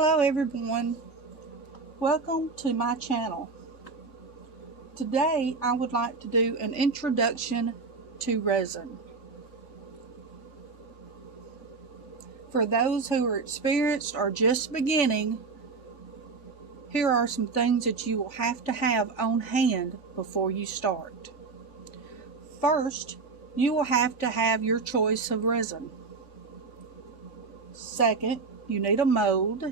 Hello everyone, welcome to my channel. Today I would like to do an introduction to resin. For those who are experienced or just beginning, here are some things that you will have to have on hand before you start. First, you will have to have your choice of resin. Second, you need a mold.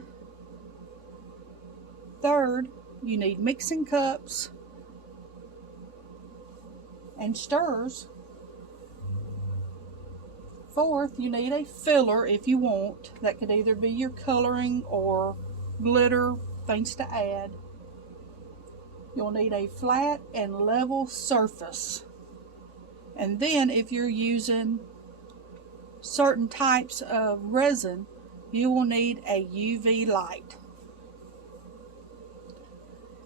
Third, you need mixing cups and stirrers. Fourth, you need a filler if you want. That could either be your coloring or glitter, things to add. You'll need a flat and level surface. And then if you're using certain types of resin, you will need a UV light.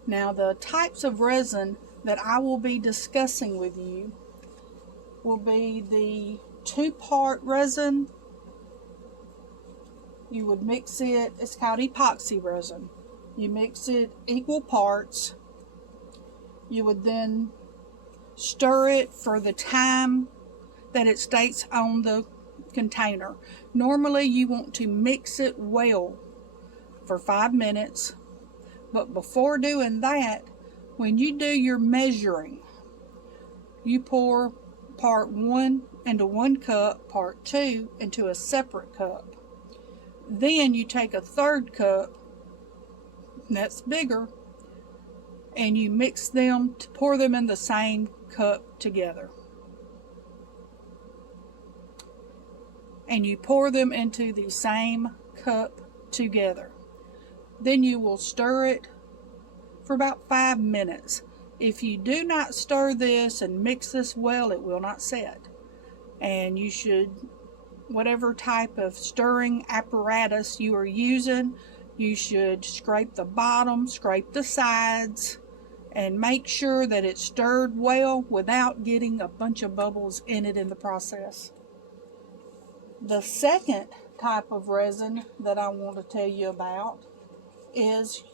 Now the types of resin that I will be discussing with you will be the 2-part resin. You would mix it, it's called epoxy resin. You mix it equal parts. You would then stir it for the time that it states on the container. Normally you want to mix it well for 5 minutes. But before doing that, when you do your measuring, you pour part 1 into 1 cup, part 2 into a separate cup. Then you take a 3rd cup, that's bigger, and you mix them to pour them in the same cup together. And you pour them into the same cup together. Then you will stir it for about 5 minutes. If you do not stir this and mix this well, it will not set. And you should, whatever type of stirring apparatus you are using, you should scrape the bottom, scrape the sides, and make sure that it's stirred well without getting a bunch of bubbles in it in the process. The second type of resin that I want to tell you about is,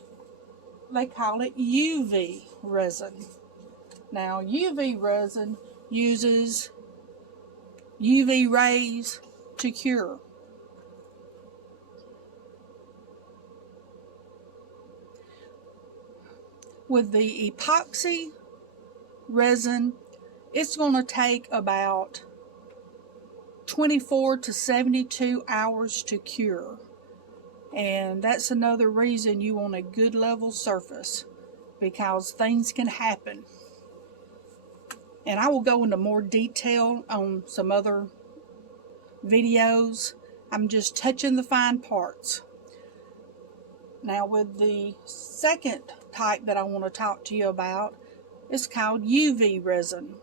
they call it UV resin. Now UV resin uses UV rays to cure. With the epoxy resin, it's going to take about 24 to 72 hours to cure. And that's another reason you want a good level surface, because things can happen. And I will go into more detail on some other videos. I'm just touching the fine parts. Now with the second type that I want to talk to you about, it's called UV resin.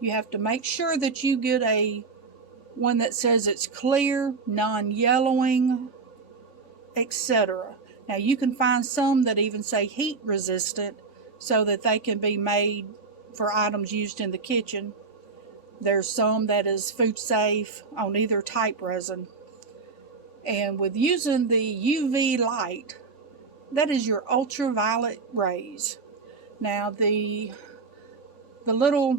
You have to make sure that you get one that says it's clear, non-yellowing, etc. Now you can find some that even say heat resistant, so that they can be made for items used in the kitchen. There's some that is food safe on either type resin. And with using the UV light, that is your ultraviolet rays. Now the little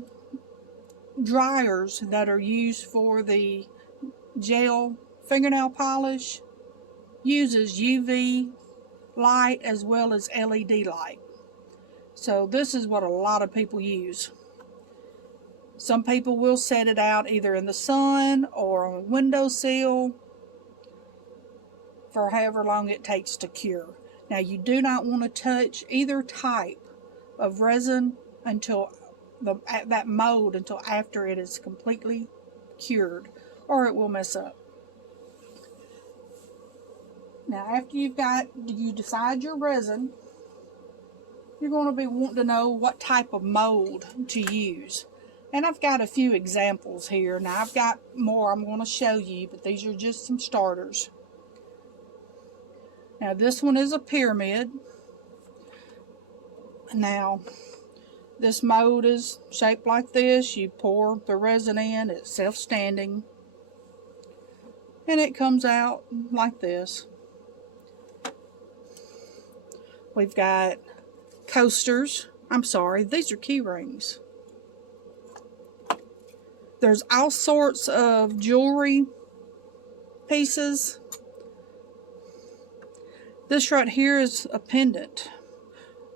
dryers that are used for the gel fingernail polish uses UV light as well as LED light. So this is what a lot of people use. Some people will set it out either in the sun or on a windowsill for however long it takes to cure. Now you do not want to touch either type of resin until that mold until after it is completely cured, or it will mess up. Now after you decide your resin, you're going to be wanting to know what type of mold to use. And I've got a few examples here. Now I've got more I'm going to show you, but these are just some starters. Now this one is a pyramid. Now this mold is shaped like this. You pour the resin in, it's self-standing, and it comes out like this. We've got coasters. I'm sorry, these are key rings. There's all sorts of jewelry pieces. This right here is a pendant.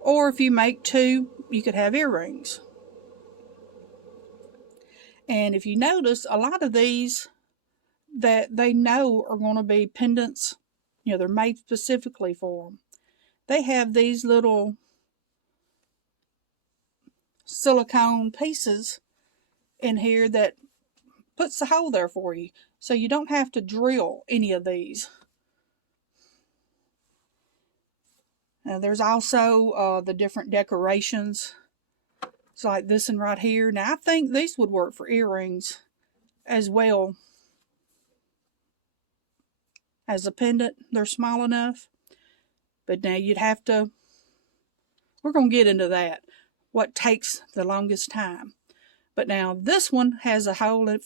Or if you make two, you could have earrings. And if you notice, a lot of these that they know are going to be pendants, you know, they're made specifically for them. They have these little silicone pieces in here that puts the hole there for you. So you don't have to drill any of these. Now there's also the different decorations. It's like this one right here. Now I think these would work for earrings as well as a pendant. They're small enough. But now you'd have to, we're going to get into that, what takes the longest time. But now this one has a hole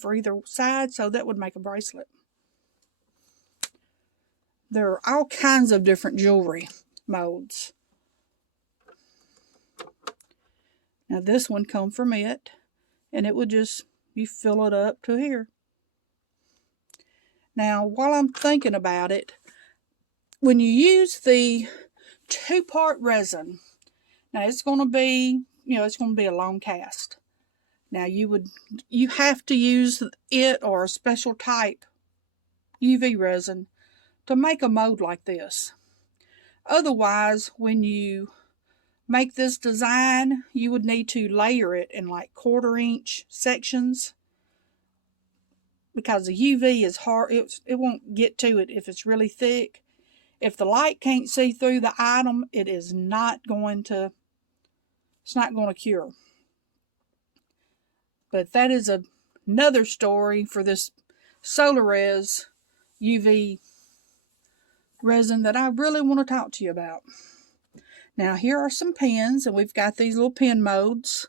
for either side, so that would make a bracelet. There are all kinds of different jewelry modes. Now this one come from it, and it would just, you fill it up to here. Now while I'm thinking about it, when you use the 2-part resin, now it's going to be, you know, it's going to be a long cast. Now you have to use it or a special type UV resin to make a mold like this. Otherwise, when you make this design, you would need to layer it in like 1/4-inch sections, because the UV is hard. It won't get to it if it's really thick. If the light can't see through the item, it is not going to, it's not going to cure. But that is another story for this Solarez UV resin that I really want to talk to you about. Now here are some pens, and we've got these little pen modes.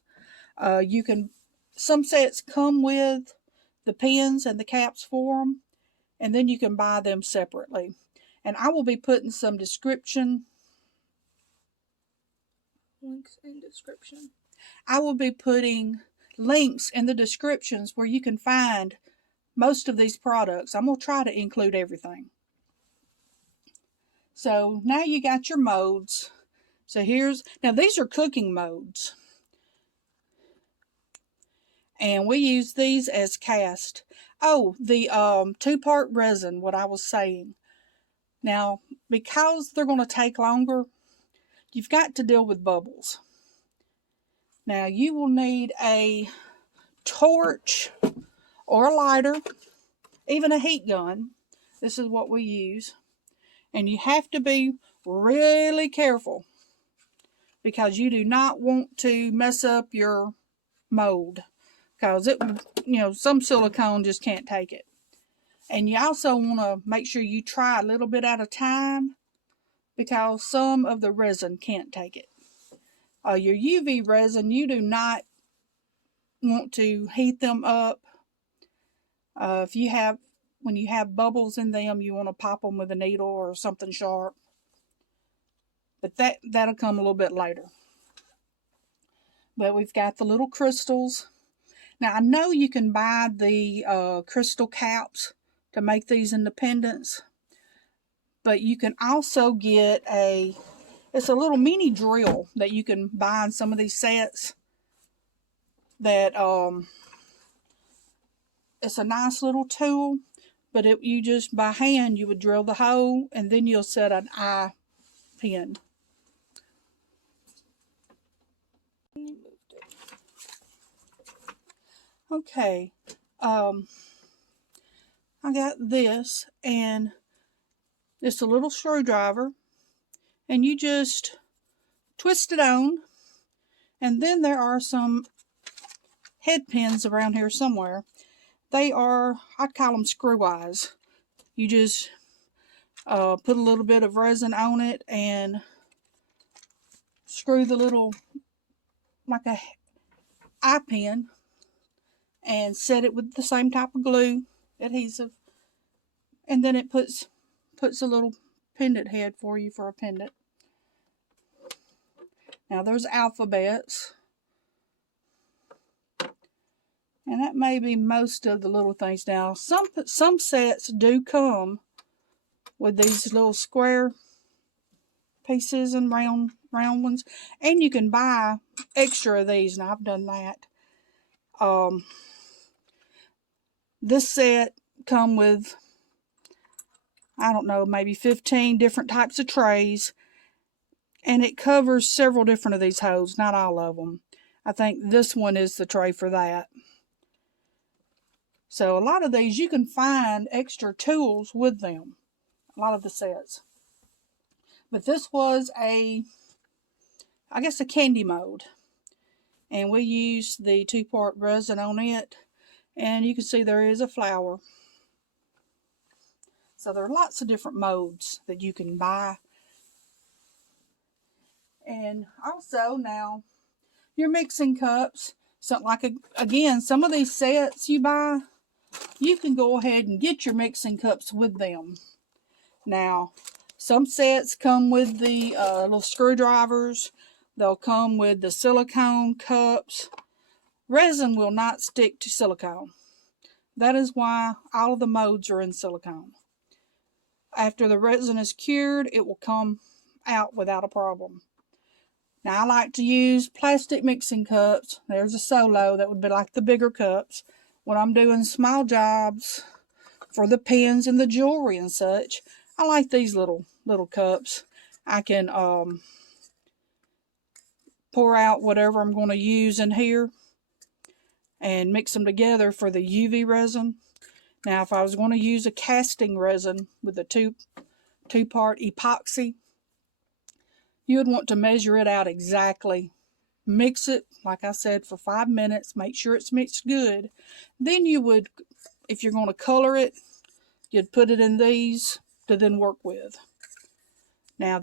Some sets come with the pens and the caps for them, and then you can buy them separately. And I will be putting some links in description. I will be putting links in the descriptions where you can find most of these products. I'm going to try to include everything. So now you got your modes. So now these are cooking modes. And we use these as cast. Oh, the 2-part resin, what I was saying. Now, because they're going to take longer, you've got to deal with bubbles. Now, you will need a torch or a lighter, even a heat gun. This is what we use. And you have to be really careful, because you do not want to mess up your mold, because it, you know, some silicone just can't take it. And you also want to make sure you try a little bit at a time, because some of the resin can't take it. Your UV resin, you do not want to heat them up. When you have bubbles in them, you want to pop them with a needle or something sharp. But that'll come a little bit later. But we've got the little crystals. Now I know you can buy the crystal caps to make these independents, but you can also get it's a little mini drill that you can buy in some of these sets. That it's a nice little tool, but you just by hand you would drill the hole, and then you'll set an eye pin. Okay, I got this, and it's a little screwdriver, and you just twist it on, and then there are some head pins around here somewhere. They are, I'd call them screw eyes. You just put a little bit of resin on it and screw the little, like a eye pin, and set it with the same type of glue, adhesive, and then it puts a little pendant head for you for a pendant. Now there's alphabets. And that may be most of the little things. Now, some sets do come with these little square pieces and round ones. And you can buy extra of these, and I've done that. This set come with, I don't know, maybe 15 different types of trays. And it covers several different of these holes, not all of them. I think this one is the tray for that. So a lot of these, you can find extra tools with them. A lot of the sets. But this was I guess a candy mold. And we used the 2-part resin on it. And you can see there is a flower. So there are lots of different molds that you can buy. And also now, your mixing cups. Something like, again, some of these sets you buy, you can go ahead and get your mixing cups with them. Now, some sets come with the little screwdrivers. They'll come with the silicone cups. Resin will not stick to silicone. That is why all of the molds are in silicone. After the resin is cured, it will come out without a problem. Now, I like to use plastic mixing cups. There's a Solo. That would be like the bigger cups. When I'm doing small jobs for the pins and the jewelry and such, I like these little cups. I can pour out whatever I'm going to use in here and mix them together for the UV resin. Now, if I was going to use a casting resin with a two-part epoxy, you would want to measure it out exactly. Mix it, like I said, for 5 minutes. Make sure it's mixed good. Then you would, if you're going to color it, you'd put it in these to then work with. Now,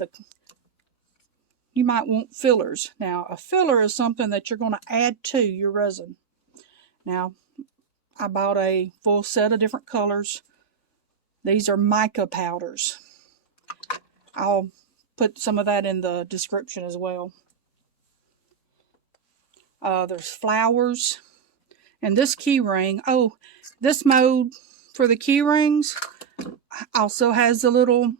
you might want fillers. Now, a filler is something that you're going to add to your resin. Now, I bought a full set of different colors. These are mica powders. I'll put some of that in the description as well. There's flowers. And this key ring. Oh, this mold for the key rings also has a little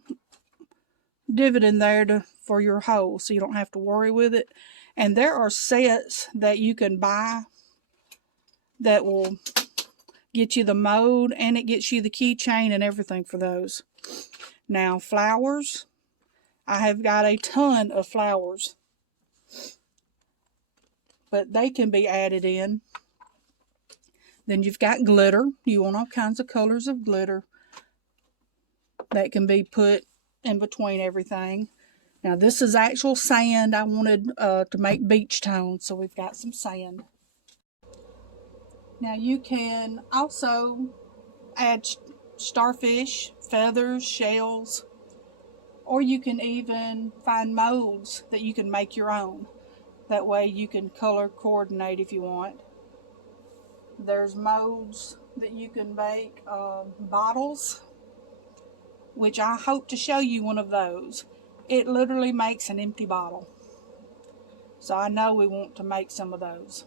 divot in there for your hole, so you don't have to worry with it. And there are sets that you can buy that will get you the mold, and it gets you the keychain and everything for those. Now, flowers. I have got a ton of flowers, but they can be added in. Then you've got glitter. You want all kinds of colors of glitter that can be put in between everything. Now, this is actual sand. I wanted to make beach tones, so we've got some sand. Now, you can also add starfish, feathers, shells, or you can even find molds that you can make your own. That way you can color coordinate if you want. There's molds that you can make bottles, which I hope to show you one of those. It literally makes an empty bottle. So I know we want to make some of those.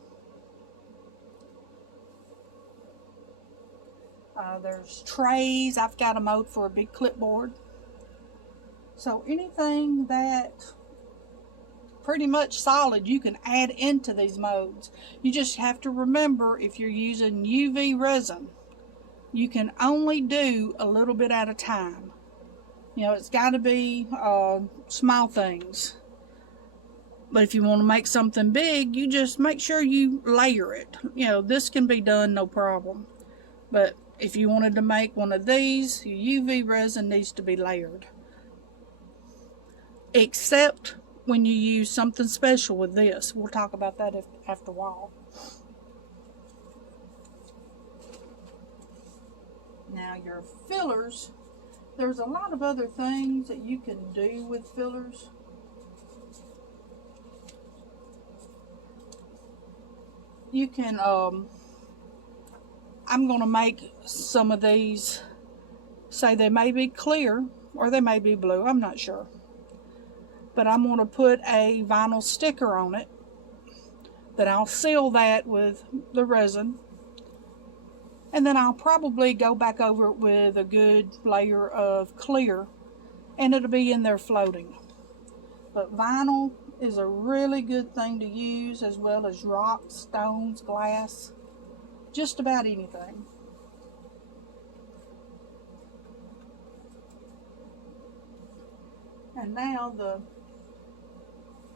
There's trays. I've got a mold for a big clipboard. So anything that pretty much solid you can add into these molds. You just have to remember, if you're using UV resin, you can only do a little bit at a time. You know, it's got to be small things. But if you want to make something big, you just make sure you layer it. You know, this can be done no problem. But if you wanted to make one of these, your UV resin needs to be layered. Except when you use something special with this. We'll talk about that after a while. Now, your fillers, there's a lot of other things that you can do with fillers. You can, I'm going to make some of these, say they may be clear or they may be blue, I'm not sure. but I'm going to put a vinyl sticker on it. Then I'll seal that with the resin. And then I'll probably go back over it with a good layer of clear, and it'll be in there floating. But vinyl is a really good thing to use, as well as rocks, stones, glass, just about anything. And now the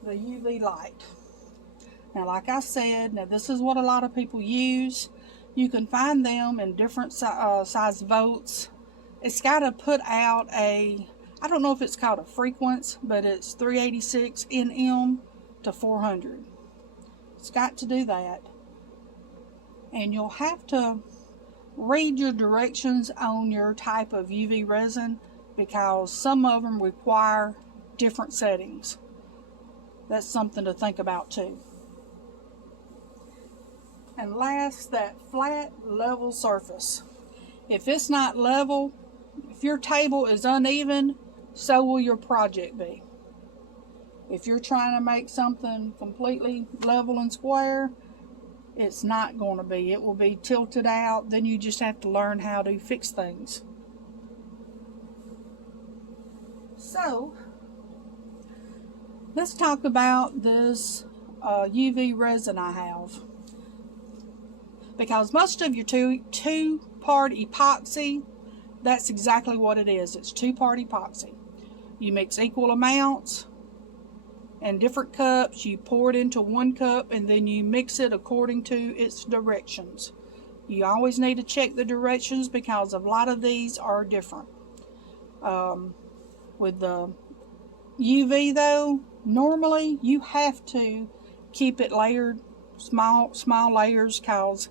UV light. Now, like I said, now this is what a lot of people use. You can find them in different size volts. It's got to put out a, I don't know if it's called a frequency, but it's 386 nm to 400. It's got to do that. And you'll have to read your directions on your type of UV resin, because some of them require different settings. That's something to think about too. And last, that flat, level surface. If it's not level, if your table is uneven, so will your project be. If you're trying to make something completely level and square, it's not going to be. It will be tilted out. Then you just have to learn how to fix things. So, let's talk about this UV resin I have. Because most of your two-part epoxy, that's exactly what it is. It's two-part epoxy. You mix equal amounts in different cups. You pour it into one cup, and then you mix it according to its directions. You always need to check the directions, because a lot of these are different. With the UV though, normally you have to keep it layered, small layers, because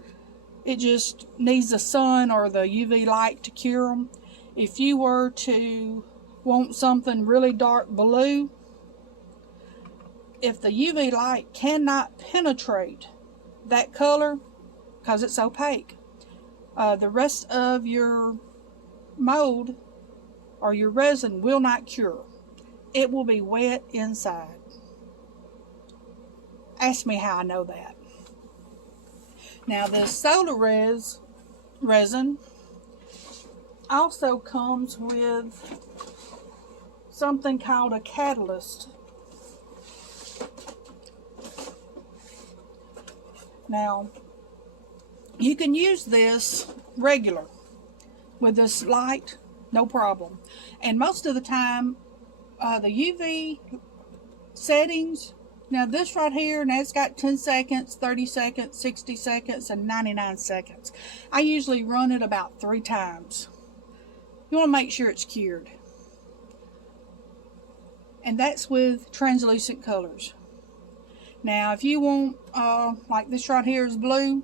it just needs the sun or the UV light to cure them. If you were to want something really dark blue, if the UV light cannot penetrate that color, because it's opaque, the rest of your mold or your resin will not cure. It will be wet inside. Ask me how I know that. Now, this solar resin also comes with something called a catalyst. Now, you can use this regular with this light, no problem. And most of the time, the UV settings, now this right here, now it's got 10 seconds, 30 seconds, 60 seconds, and 99 seconds. I usually run it about 3 times. You want to make sure it's cured. And that's with translucent colors. Now, if you want, like this right here is blue,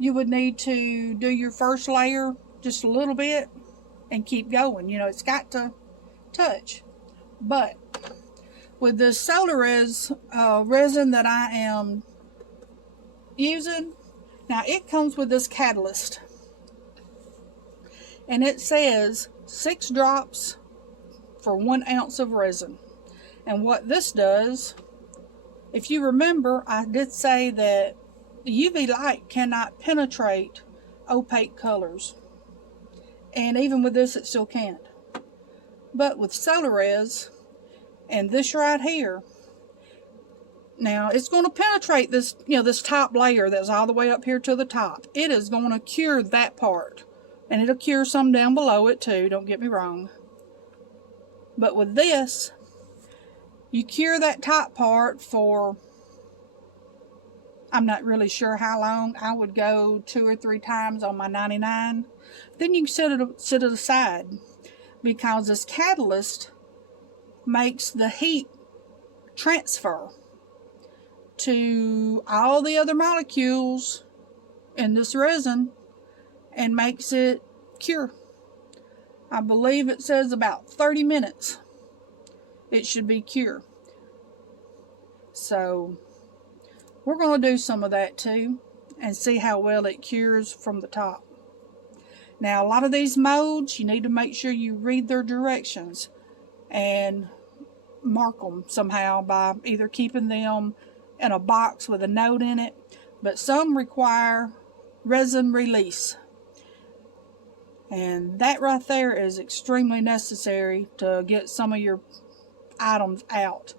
you would need to do your first layer just a little bit and keep going. You know, it's got to touch. But with this solar resin that I am using, now it comes with this catalyst. And it says 6 drops for 1 ounce of resin. And what this does, if you remember, I did say that the UV light cannot penetrate opaque colors. And even with this, it still can't. But with solar res and this right here, now it's going to penetrate this, this top layer that's all the way up here to the top. It is going to cure that part. And it'll cure some down below it too, don't get me wrong. But with this, you cure that top part for, I'm not really sure how long. I would go 2 or 3 times on my 99. Then you can set it aside, because this catalyst makes the heat transfer to all the other molecules in this resin and makes it cure. I believe it says about 30 minutes it should be cured. So we're going to do some of that too and see how well it cures from the top. Now, a lot of these molds, you need to make sure you read their directions. And mark them somehow by either keeping them in a box with a note in it, but some require resin release. And that right there is extremely necessary to get some of your items out.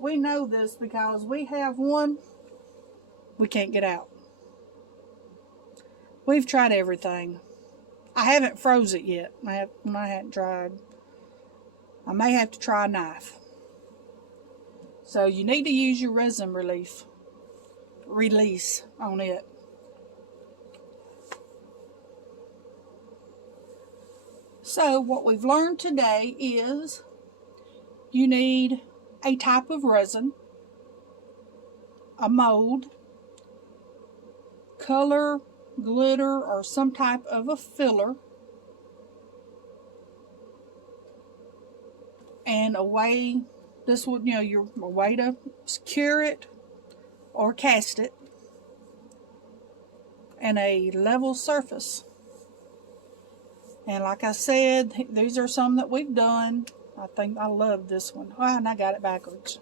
We know this because we have one we can't get out. We've tried everything. I haven't froze it yet. I hadn't tried. I may have to try a knife. So you need to use your resin release on it. So what we've learned today is you need a type of resin, a mold, color, glitter, or some type of a filler, and a way, this would, a way to cure it or cast it, and a level surface. And like I said, these are some that we've done. I think I love this one. Oh, and I got it backwards.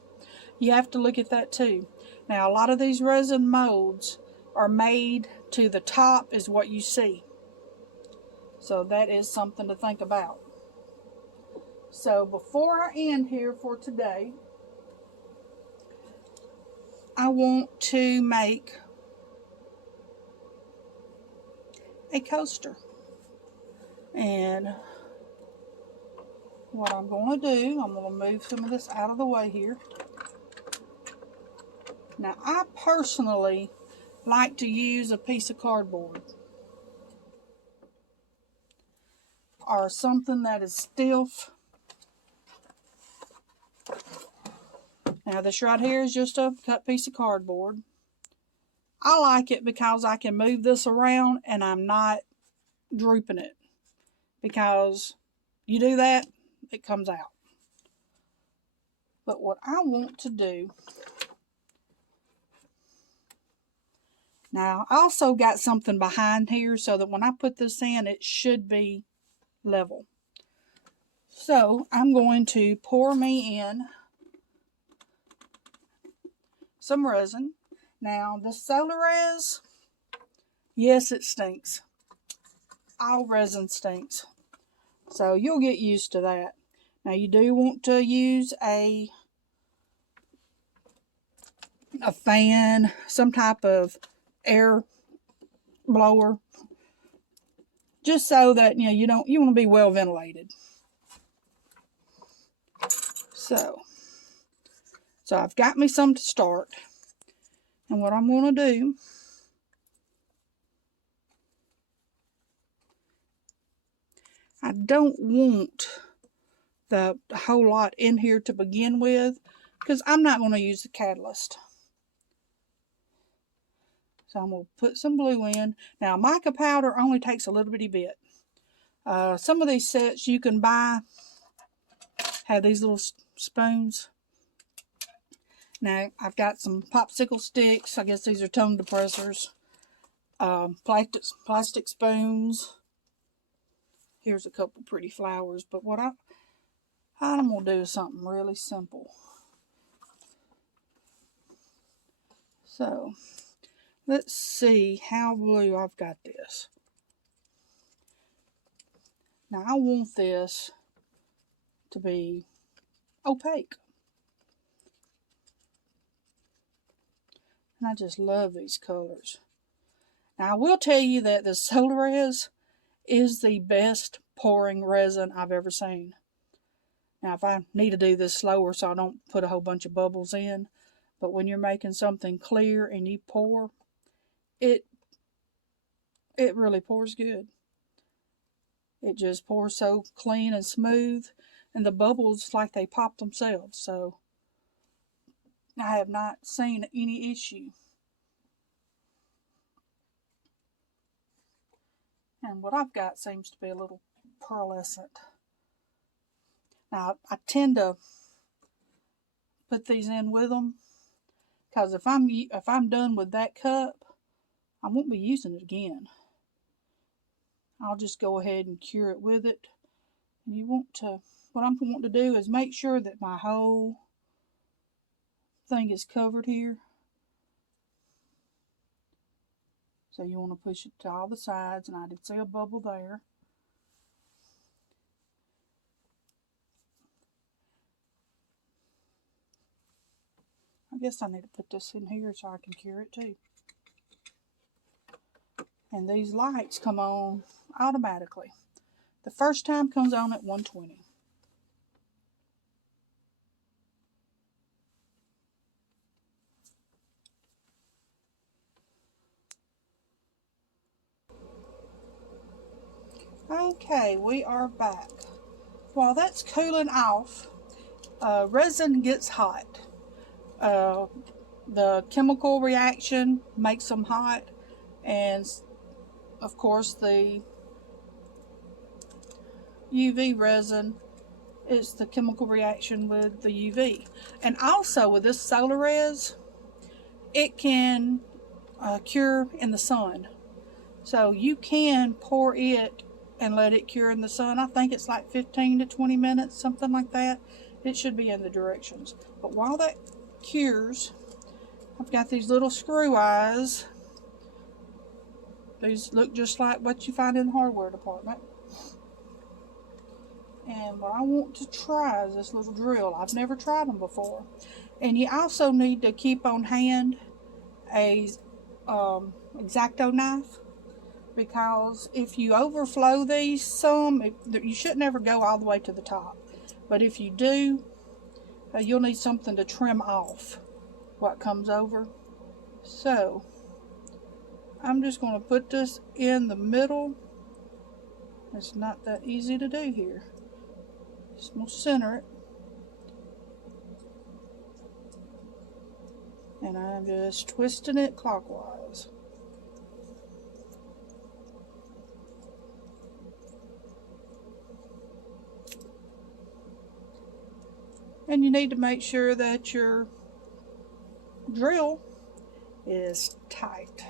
You have to look at that too. Now, a lot of these resin molds are made to the top is what you see. So that is something to think about. So before I end here for today, I want to make a coaster. And what I'm going to do, I'm going to move some of this out of the way here. Now, I personally like to use a piece of cardboard or something that is stiff. Now, this right here is just a cut piece of cardboard. I like it because I can move this around and I'm not drooping it. Because you do that, it comes out. But what I want to do, now I also got something behind here so that when I put this in, it should be level. So I'm going to pour me in some resin. Now the Solar-Res, yes, it stinks. All resin stinks. So you'll get used to that. Now you do want to use a fan, some type of air blower, just so that you want to be well ventilated. So I've got me some to start, and what I'm going to do, I don't want the whole lot in here to begin with, because I'm not going to use the catalyst. So I'm going to put some blue in. Now, mica powder only takes a little bitty bit. Some of these sets you can buy have these little spoons. Now, I've got some popsicle sticks. I guess these are tongue depressors. Plastic spoons. Here's a couple pretty flowers, but what I'm going to do is something really simple. So, let's see how blue I've got this. Now, I want this to be opaque. And I just love these colors. Now, I will tell you that the Solar-Res is the best pouring resin I've ever seen. Now, if I need to do this slower so I don't put a whole bunch of bubbles in, but when you're making something clear and you pour, it really pours good. It just pours so clean and smooth, and the bubbles like they pop themselves. So I have not seen any issue. And what I've got seems to be a little pearlescent. Now, I tend to put these in with them, because if I'm done with that cup, I won't be using it again. I'll just go ahead and cure it with it. And you want to what I'm going to do is make sure that my whole thing is covered here. So you want to push it to all the sides, and I did see a bubble there. I guess I need to put this in here so I can cure it too. And these lights come on automatically. The first time comes on at 120. Okay, we are back. While that's cooling off, resin gets hot. The chemical reaction makes them hot, and of course the UV resin is the chemical reaction with the UV. And also with this solar res, it can cure in the sun. So you can pour it and let it cure in the sun. I think it's like 15 to 20 minutes, something like that. It should be in the directions. But while that cures, I've got these little screw eyes. These look just like what you find in the hardware department. And what I want to try is this little drill. I've never tried them before. And you also need to keep on hand a X-Acto knife, because if you overflow these some, you shouldn't ever go all the way to the top. But if you do, you'll need something to trim off what comes over. So I'm just going to put this in the middle. It's not that easy to do here. Just going to center it. And I'm just twisting it clockwise. And you need to make sure that your drill is tight.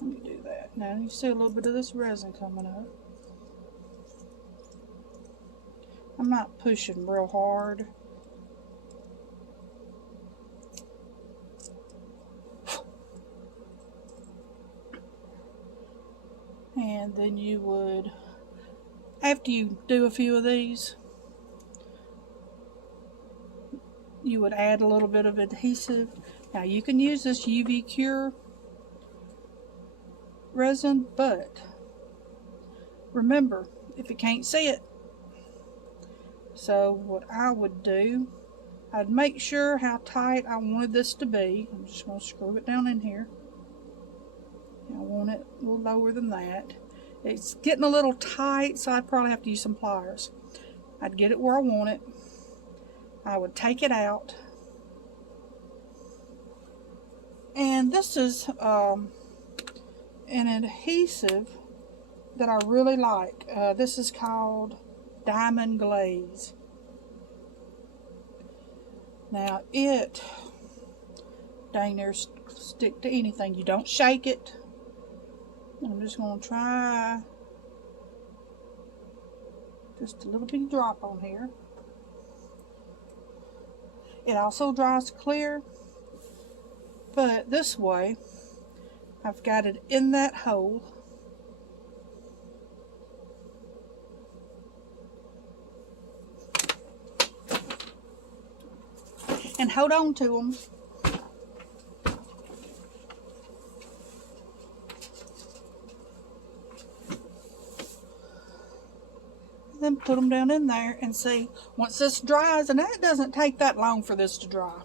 Let me do that. Now you see a little bit of this resin coming up. I'm not pushing real hard. And then you would, after you do a few of these, you would add a little bit of adhesive. Now you can use this UV Cure resin, but remember, if you can't see it, so what I would do, I'd make sure how tight I wanted this to be. I'm just going to screw it down in here. I want it a little lower than that. It's getting a little tight, so I'd probably have to use some pliers. I'd get it where I want it. I would take it out. And this is an adhesive that I really like. This is called Diamond Glaze. Now it dang near stick to anything. You don't shake it. I'm just going to try just a little bitty drop on here. It also dries clear, but this way I've got it in that hole. And hold on to them. Then put them down in there and see, once this dries, and it doesn't take that long for this to dry.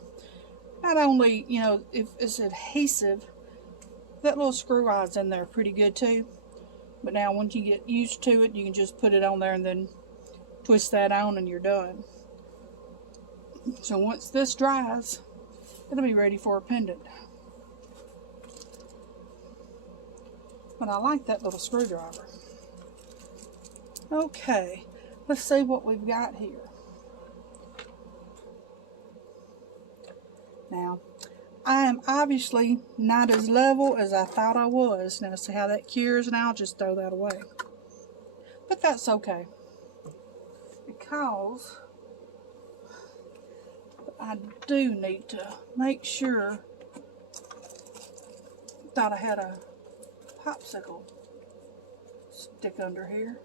Not only, you know, if it's adhesive, that little screw eye's in there pretty good too. But now once you get used to it, you can just put it on there and then twist that on and you're done. So once this dries, it'll be ready for a pendant. But I like that little screwdriver. Okay, let's see what we've got here. Now, I am obviously not as level as I thought I was. Now, see how that cures, and I'll just throw that away. But that's okay, because I do need to make sure that I had a popsicle stick under here.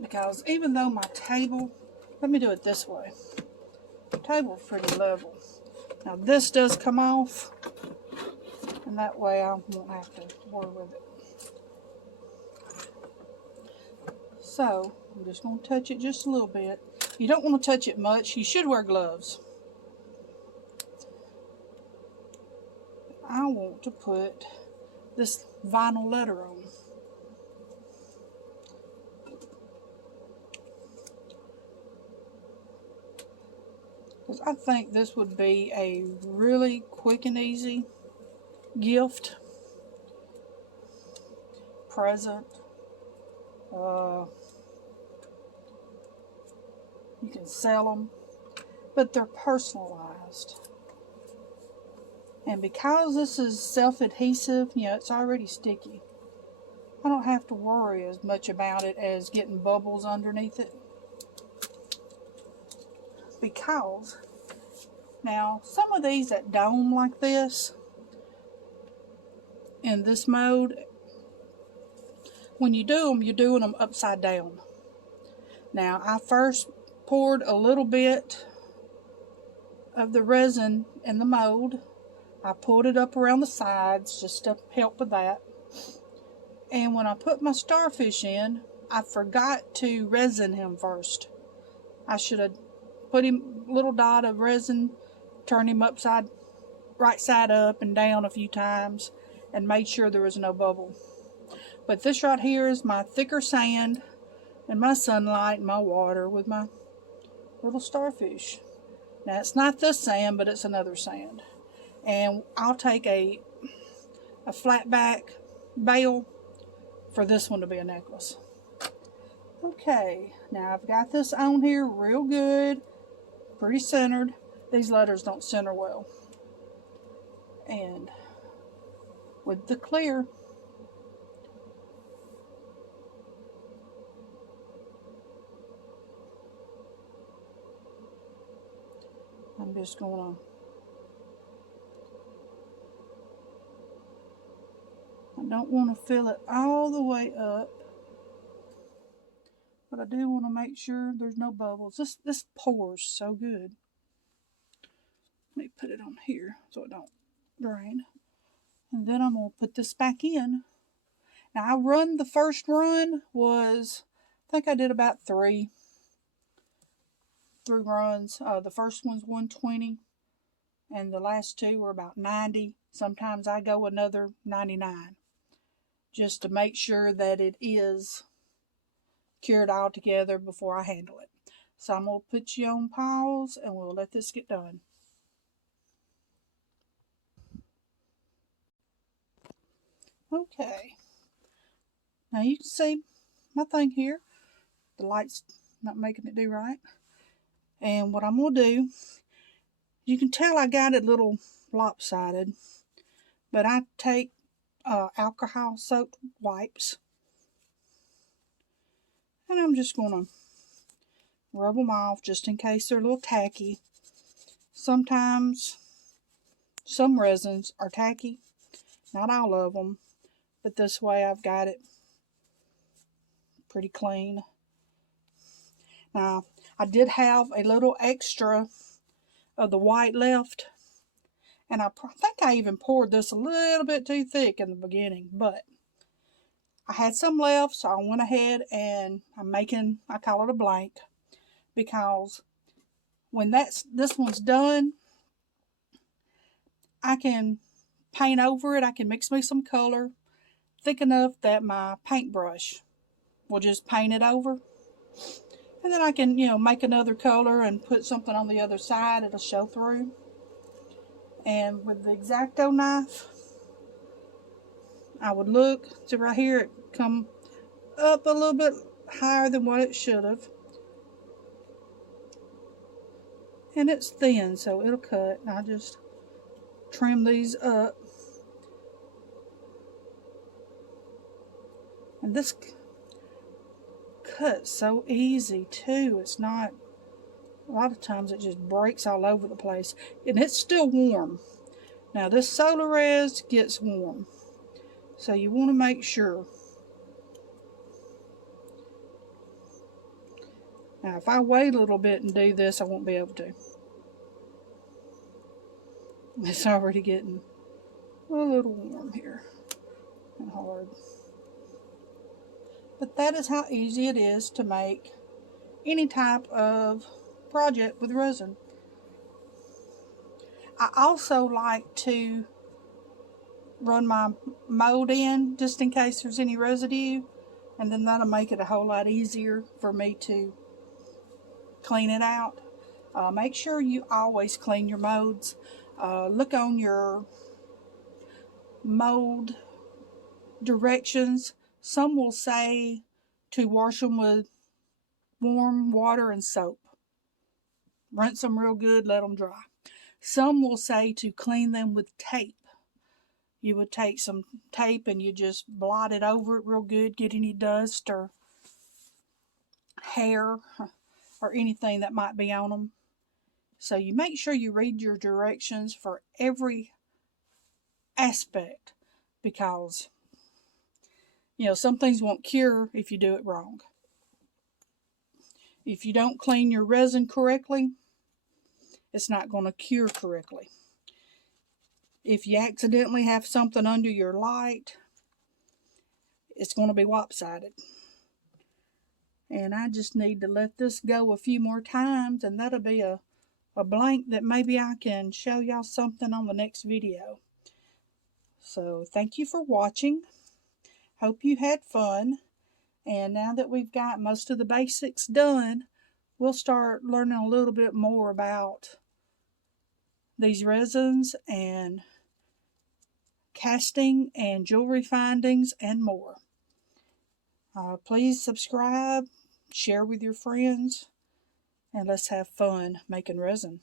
Because even though my table, let me do it this way. The table's pretty level. Now this does come off, and that way I won't have to worry with it. So I'm just going to touch it just a little bit. You don't want to touch it much. You should wear gloves. I want to put this vinyl letter on. Because I think this would be a really quick and easy gift, present. You can sell them, but they're personalized. And because this is self-adhesive, you know, it's already sticky. I don't have to worry as much about it as getting bubbles underneath it. Because now some of these that dome like this in this mode, when you do them, you're doing them upside down. Now I first poured a little bit of the resin in the mold. I pulled it up around the sides just to help with that. And when I put my starfish in, I forgot to resin him first. I should have put him a little dot of resin, turned him right side up and down a few times, and made sure there was no bubble. But this right here is my thicker sand and my sunlight and my water with my little starfish. Now it's not this sand, but it's another sand. And I'll take a flat back bail for this one to be a necklace. Okay, now I've got this on here real good, pretty centered. These letters don't center well. And with the clear, I'm just going to, I don't want to fill it all the way up, but I do want to make sure there's no bubbles. This pours so good. Let me put it on here so it don't drain. And then I'm going to put this back in. Now the first run was, I think I did about three runs. The first one's 120 and the last two were about 90. Sometimes I go another 99 just to make sure that it is cured all together before I handle it. So I'm going to put you on pause and we'll let this get done. Okay. Now you can see my thing here. The light's not making it do right. And what I'm going to do, you can tell I got it a little lopsided, but I take alcohol soaked wipes and I'm just going to rub them off just in case they're a little tacky. Sometimes some resins are tacky, not all of them, but this way I've got it pretty clean. Now I did have a little extra of the white left, and I think I even poured this a little bit too thick in the beginning, but I had some left, so I went ahead and I call it a blank, because when this one's done, I can paint over it. I can mix me some color thick enough that my paintbrush will just paint it over. And then I can, make another color and put something on the other side. It'll show through. And with the X-Acto knife, I would look. See right here, it come up a little bit higher than what it should have. And it's thin, so it'll cut. I just trim these up And this cuts so easy too. It's not, a lot of times it just breaks all over the place. And it's still warm. Now this solar res gets warm. So you want to make sure. Now if I wait a little bit and do this, I won't be able to. It's already getting a little warm here and hard. But that is how easy it is to make any type of project with resin. I also like to run my mold in just in case there's any residue, and then that'll make it a whole lot easier for me to clean it out. Make sure you always clean your molds. Look on your mold directions. Some will say to wash them with warm water and soap. Rinse them real good, let them dry. Some will say to clean them with tape. You would take some tape and you just blot it over it real good, get any dust or hair or anything that might be on them. So you make sure you read your directions for every aspect, because some things won't cure if you do it wrong. If you don't clean your resin correctly, it's not going to cure correctly. If you accidentally have something under your light, it's going to be lopsided. And I just need to let this go a few more times, and that'll be a blank that maybe I can show y'all something on the next video. So thank you for watching. Hope you had fun. And now that we've got most of the basics done, we'll start learning a little bit more about these resins and casting and jewelry findings and more. Please subscribe, share with your friends, and let's have fun making resin.